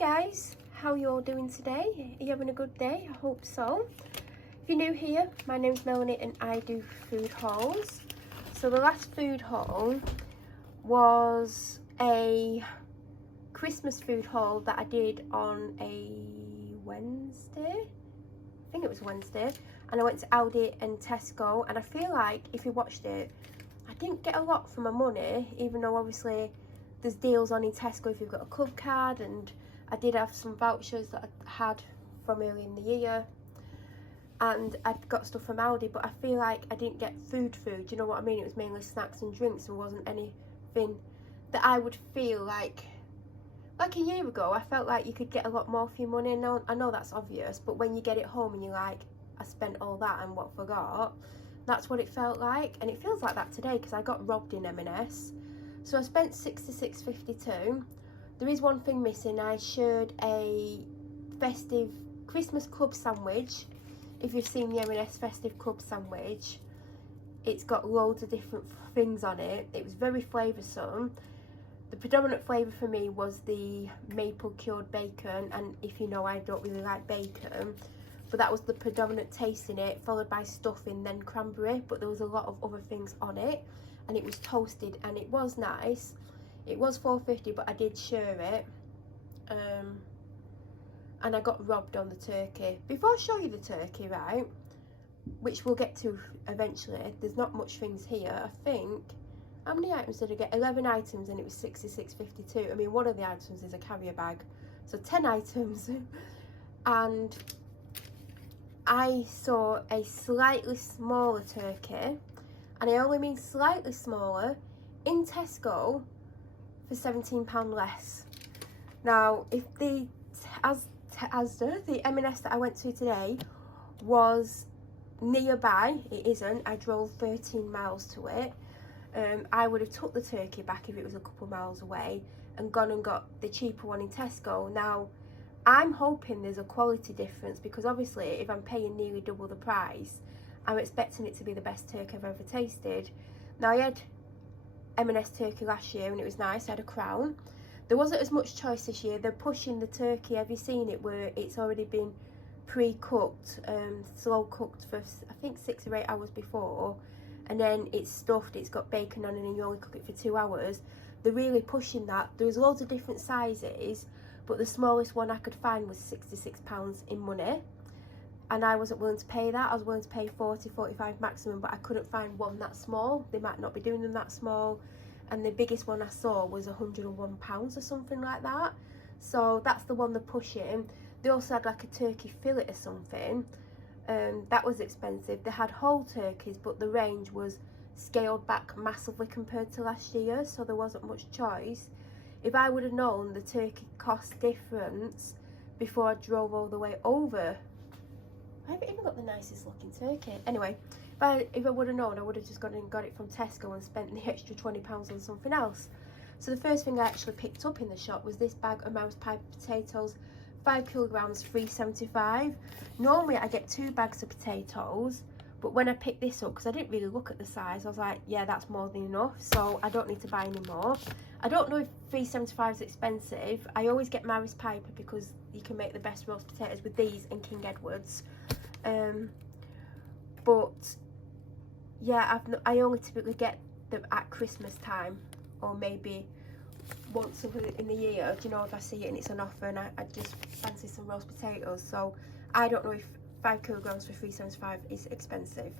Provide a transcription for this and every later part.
guys, how you all doing today? Are you having a good day? I hope so. If you're new here, my name's Melanie and I do food hauls. So the last food haul was a Christmas food haul that I did on a Wednesday. I think it was Wednesday. And I went to Aldi and Tesco, and I feel like if you watched it, I didn't get a lot for my money, even though obviously there's deals on in Tesco if you've got a club card, and I did have some vouchers that I had from early in the year, and I'd got stuff from Aldi, but I feel like I didn't get food, you know what I mean? It was mainly snacks and drinks, and wasn't anything that I would feel like a year ago I felt like you could get a lot more for your money. I know that's obvious, but when you get it home and you're like, I spent all that and what forgot, that's what it felt like. And it feels like that today because I got robbed in M&S. So I spent £66.52. There is one thing missing. I shared a festive Christmas club sandwich. If you've seen the M&S festive club sandwich, it's got loads of different things on it. It was very flavoursome. The predominant flavour for me was the maple cured bacon, and if you know, I don't really like bacon, but that was the predominant taste in it, followed by stuffing, then cranberry, but there was a lot of other things on it, and it was toasted and it was nice. It was £4.50, but I did share it, and I got robbed on the turkey. Before I show you the turkey, right, which we'll get to eventually, there's not much things here. I think, how many items did I get? 11 items, and it was £66.52. I mean, one of the items is a carrier bag, so 10 items. And I saw a slightly smaller turkey, and I only mean slightly smaller, in Tesco for £17 less. Now, if the M&S that I went to today was nearby, it isn't. I drove 13 miles to it. I would have took the turkey back if it was a couple of miles away and gone and got the cheaper one in Tesco. Now, I'm hoping there's a quality difference, because obviously if I'm paying nearly double the price, I'm expecting it to be the best turkey I've ever tasted. Now, I had M&S turkey last year and it was nice. I had a crown. There wasn't as much choice this year. They're pushing the turkey, have you seen it, where it's already been pre-cooked, slow cooked for I think 6 or 8 hours before, and then it's stuffed, it's got bacon on it, and you only cook it for 2 hours. They're really pushing that. There was loads of different sizes, but the smallest one I could find was £66 in money, and I wasn't willing to pay that. I was willing to pay 40, 45 maximum, but I couldn't find one that small. They might not be doing them that small, and the biggest one I saw was £101 or something like that. So that's the one they're pushing. They also had like a turkey fillet or something. That was expensive. They had whole turkeys, but the range was scaled back massively compared to last year, so there wasn't much choice. If I would have known the turkey cost difference before I drove all the way over, I haven't even got the nicest looking turkey. Anyway, if I would have known, I would have just gone and got it from Tesco and spent the extra £20 on something else. So the first thing I actually picked up in the shop was this bag of mouse pie potatoes, 5 kilograms, £3.75. Normally I get 2 bags of potatoes, but when I picked this up, because I didn't really look at the size, I was like, yeah, that's more than enough, so I don't need to buy any more. I don't know if £3.75 is expensive. I always get Maris Piper because you can make the best roast potatoes with these and King Edward's. But yeah, I only typically get them at Christmas time, or maybe once in the year, do you know, if I see it and it's on offer and I just fancy some roast potatoes. So I don't know if 5 kilograms for £3.75 is expensive.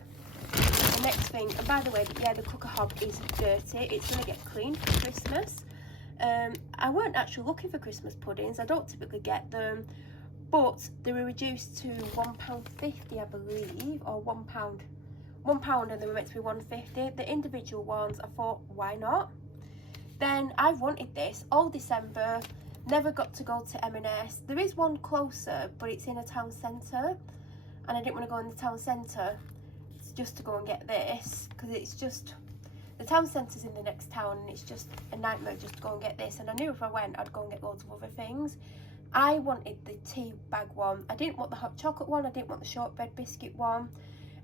The next thing, and by the way, yeah, the cooker hob is dirty. It's going to get cleaned for Christmas. I weren't actually looking for Christmas puddings. I don't typically get them, but they were reduced to £1.50, I believe, or £1, and they were meant to be £1.50. The individual ones, I thought, why not? Then I wanted this all December, never got to go to M&S. There is one closer, but it's in a town centre, and I didn't want to go in the town centre just to go and get this, because it's just, the town centre's in the next town, and it's just a nightmare just to go and get this. And I knew if I went, I'd go and get loads of other things. I wanted the tea bag one. I didn't want the hot chocolate one. I didn't want the shortbread biscuit one.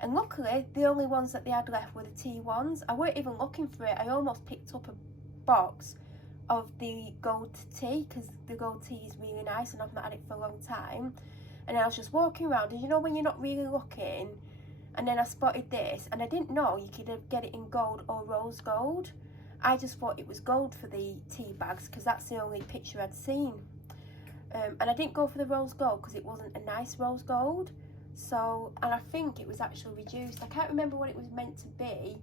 And luckily, the only ones that they had left were the tea ones. I weren't even looking for it. I almost picked up a box of the gold tea, because the gold tea is really nice and I've not had it for a long time. And I was just walking around, and you know when you're not really looking, and then I spotted this, and I didn't know you could get it in gold or rose gold. I just thought it was gold for the tea bags because that's the only picture I'd seen. And I didn't go for the rose gold because it wasn't a nice rose gold. So, and I think it was actually reduced. I can't remember what it was meant to be,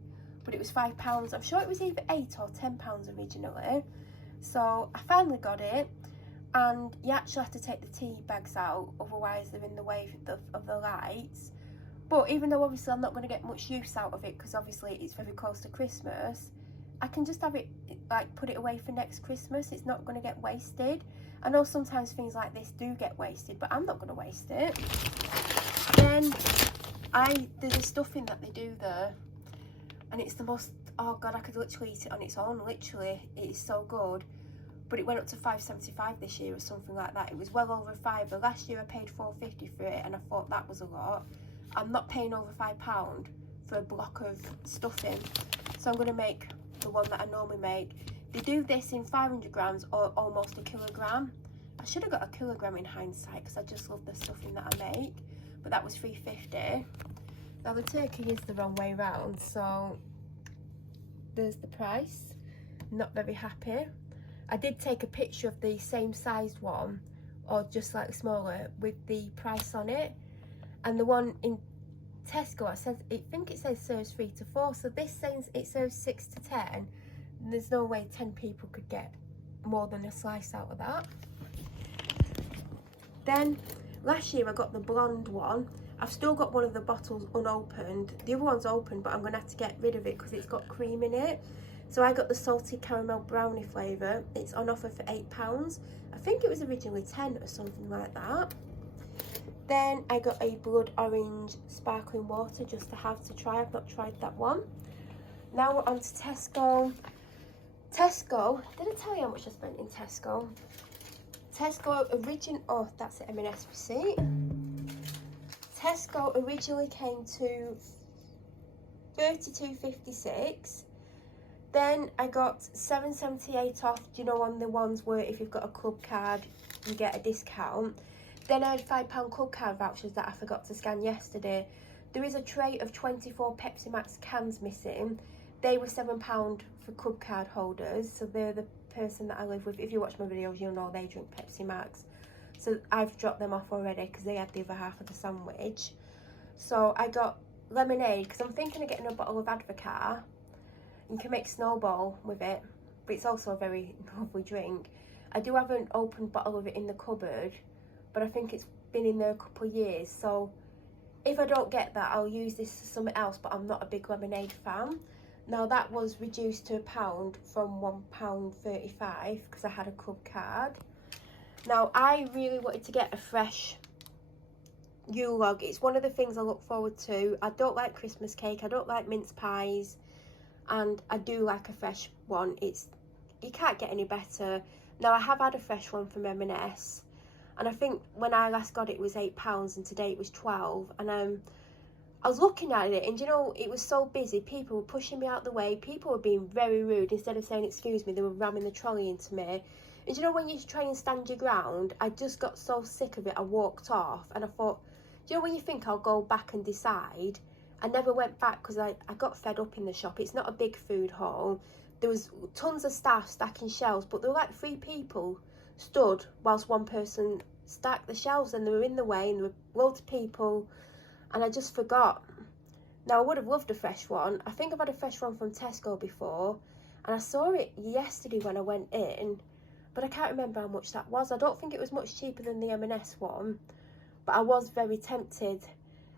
but it was £5. I'm sure it was either £8 or £10 originally. So I finally got it, and you actually have to take the tea bags out, otherwise they're in the way of the lights. But even though obviously I'm not going to get much use out of it because obviously it's very close to Christmas, I can just have it, like, put it away for next Christmas. It's not going to get wasted. I know sometimes things like this do get wasted, but I'm not going to waste it. Then there's a stuffing that they do there, and it's the most, oh god, I could literally eat it on its own. Literally, it is so good. But it went up to £5.75 this year or something like that. It was well over £5. Last year I paid £4.50 for it, and I thought that was a lot. I'm not paying over £5 for a block of stuffing, so I'm going to make the one that I normally make. They do this in 500 grams or almost a kilogram. I should have got a kilogram in hindsight because I just love the stuffing that I make, but that was £3.50. Now the turkey is the wrong way round, so there's the price. Not very happy. I did take a picture of the same sized one, or just like smaller, with the price on it, and the one in Tesco, I think it says serves 3 to 4, so this says it serves 6 to 10. And there's no way 10 people could get more than a slice out of that. Then last year I got the blonde one. I've still got one of the bottles unopened. The other one's open, but I'm going to have to get rid of it because it's got cream in it. So I got the salted caramel brownie flavour. It's on offer for £8. I think it was originally 10 or something like that. Then I got a blood orange sparkling water just to have to try. I've not tried that one. Now we're on to Tesco. Tesco, did I tell you how much I spent in Tesco? Tesco oh, that's the M&S receipt. Tesco originally came to £32.56. Then I got £7.78 off. Do you know, on the ones where if you've got a club card you get a discount? Then I had £5 club card vouchers that I forgot to scan yesterday. There is a tray of 24 Pepsi Max cans missing. They were £7 for club card holders, so they're the person that I live with. If you watch my videos, you'll know they drink Pepsi Max. So I've dropped them off already because they had the other half of the sandwich. So I got lemonade because I'm thinking of getting a bottle of Advocaat. You can make snowball with it, but it's also a very lovely drink. I do have an open bottle of it in the cupboard, but I think it's been in there a couple of years. So if I don't get that, I'll use this for something else, but I'm not a big lemonade fan. Now that was reduced to £1 from £1.35 because I had a club card. Now I really wanted to get a fresh Yule log. It's one of the things I look forward to. I don't like Christmas cake, I don't like mince pies, and I do like a fresh one. You can't get any better. Now I have had a fresh one from M&S, and I think when I last got it was £8 and today it was 12. And I was looking at it, and you know, it was so busy. People were pushing me out the way. People were being very rude. Instead of saying excuse me, they were ramming the trolley into me. And you know, when you try and stand your ground, I just got so sick of it, I walked off. And I thought, do you know when you think I'll go back and decide? I never went back because I got fed up in the shop. It's not a big food hall. There was tons of staff stacking shelves, but there were like 3 people stood whilst one person stacked the shelves, and they were in the way, and there were loads of people. And I just forgot. Now I would have loved a fresh one. I think I've had a fresh one from Tesco before, and I saw it yesterday when I went in, but I can't remember how much that was. I don't think it was much cheaper than the M&S one, but I was very tempted.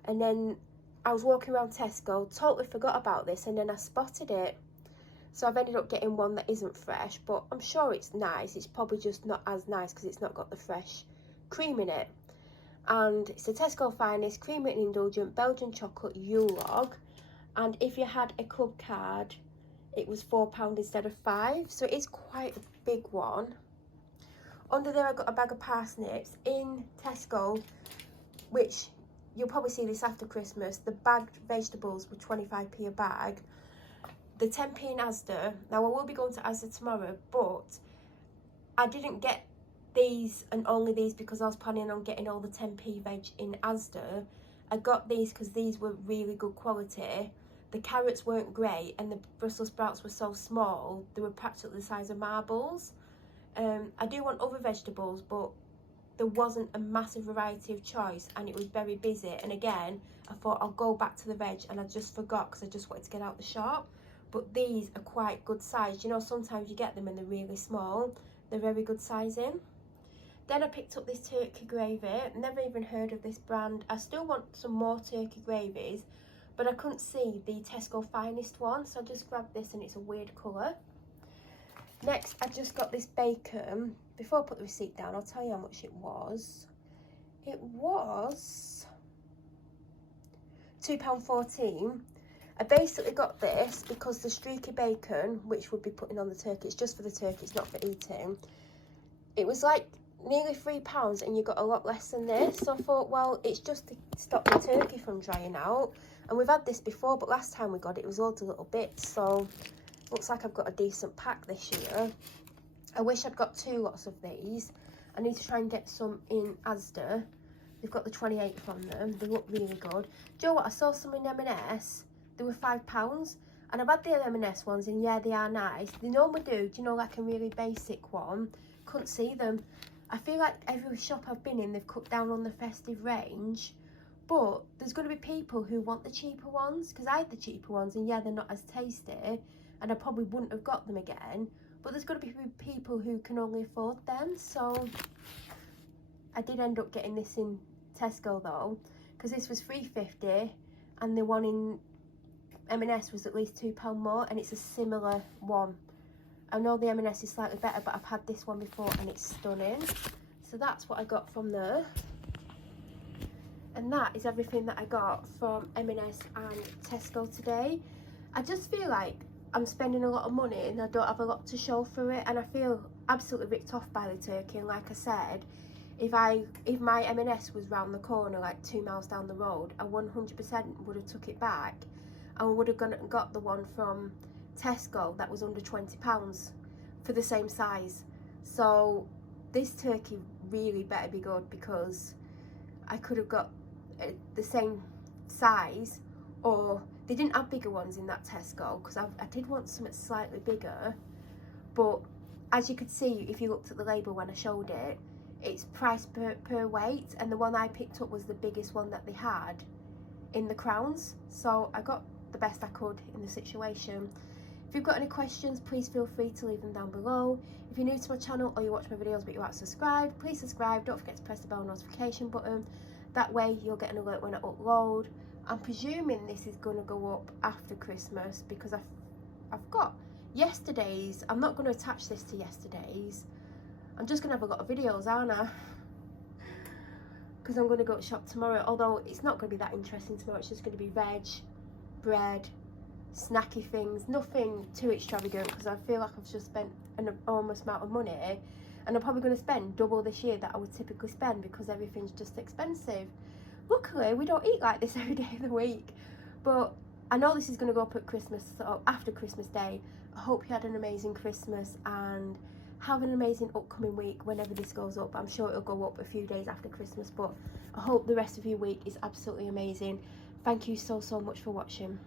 And then I was walking around Tesco, totally forgot about this, and then I spotted it. So I've ended up getting one that isn't fresh, but I'm sure it's nice. It's probably just not as nice because it's not got the fresh cream in it. And it's a Tesco Finest Creamy and Indulgent Belgian Chocolate Yule Log. And if you had a club card, it was £4 instead of £5. So it is quite a big one. Under there I got a bag of parsnips. In Tesco, which you'll probably see this after Christmas, the bagged vegetables were 25p a bag. The 10p in Asda. Now I will be going to Asda tomorrow, but I didn't get these and only these because I was planning on getting all the 10p veg in Asda. I got these because these were really good quality. The carrots weren't great and the Brussels sprouts were so small, they were practically the size of marbles. I do want other vegetables, but there wasn't a massive variety of choice and it was very busy. And again, I thought I'll go back to the veg, and I just forgot because I just wanted to get out the shop. But these are quite good size. You know, sometimes you get them and they're really small. They're very good sizing. Then I picked up this turkey gravy. Never even heard of this brand. I still want some more turkey gravies, but I couldn't see the Tesco Finest one, so I just grabbed this, and it's a weird colour. Next, I just got this bacon. Before I put the receipt down, I'll tell you how much it was. It was £2.14. I basically got this because the streaky bacon, which would be putting on the turkey, it's just for the turkey, it's not for eating. It was like nearly £3 and you got a lot less than this. So I thought, well, it's just to stop the turkey from drying out. And we've had this before, but last time we got it, it was loads of little bits. So looks like I've got a decent pack this year. I wish I'd got 2 lots of these. I need to try and get some in Asda. They've got the 28 from them. They look really good. Do you know what? I saw some in M&S. They were £5. And I've had the M&S ones, and yeah, they are nice. They normally do, you know, like a really basic one. Couldn't see them. I feel like every shop I've been in, they've cut down on the festive range. But there's going to be people who want the cheaper ones, because I had the cheaper ones, and yeah, they're not as tasty. And I probably wouldn't have got them again. But there's got to be people who can only afford them. So I did end up getting this in Tesco though, because this was £3.50 and the one in M&S was at least £2 more, and it's a similar one. I know the M&S is slightly better, but I've had this one before and it's stunning. So that's what I got from there. And that is everything that I got from M&S and Tesco today. I just feel like I'm spending a lot of money and I don't have a lot to show for it, and I feel absolutely ripped off by the turkey. And like I said, if my M&S was round the corner, like 2 miles down the road, I 100% would have took it back and would have gone and got the one from Tesco that was under £20 for the same size. So this turkey really better be good, because I could have got the same size, or they didn't have bigger ones in that Tesco, because I did want something slightly bigger. But as you could see, if you looked at the label when I showed it, it's priced per weight, and the one I picked up was the biggest one that they had in the Crowns. So I got the best I could in the situation. If you've got any questions, please feel free to leave them down below. If you're new to my channel or you watch my videos but you aren't subscribed, please subscribe. Don't forget to press the bell notification button. That way you'll get an alert when I upload. I'm presuming this is going to go up after Christmas, because I've got yesterday's. I'm not going to attach this to yesterday's. I'm just going to have a lot of videos, aren't I? Because I'm going to go to shop tomorrow. Although it's not going to be that interesting tomorrow. It's just going to be veg, bread, snacky things. Nothing too extravagant, because I feel like I've just spent an enormous amount of money. And I'm probably going to spend double this year that I would typically spend, because everything's just expensive. Luckily, we don't eat like this every day of the week. But I know this is going to go up at Christmas, so after Christmas Day. I hope you had an amazing Christmas and have an amazing upcoming week whenever this goes up. I'm sure it'll go up a few days after Christmas, but I hope the rest of your week is absolutely amazing. Thank you so much for watching.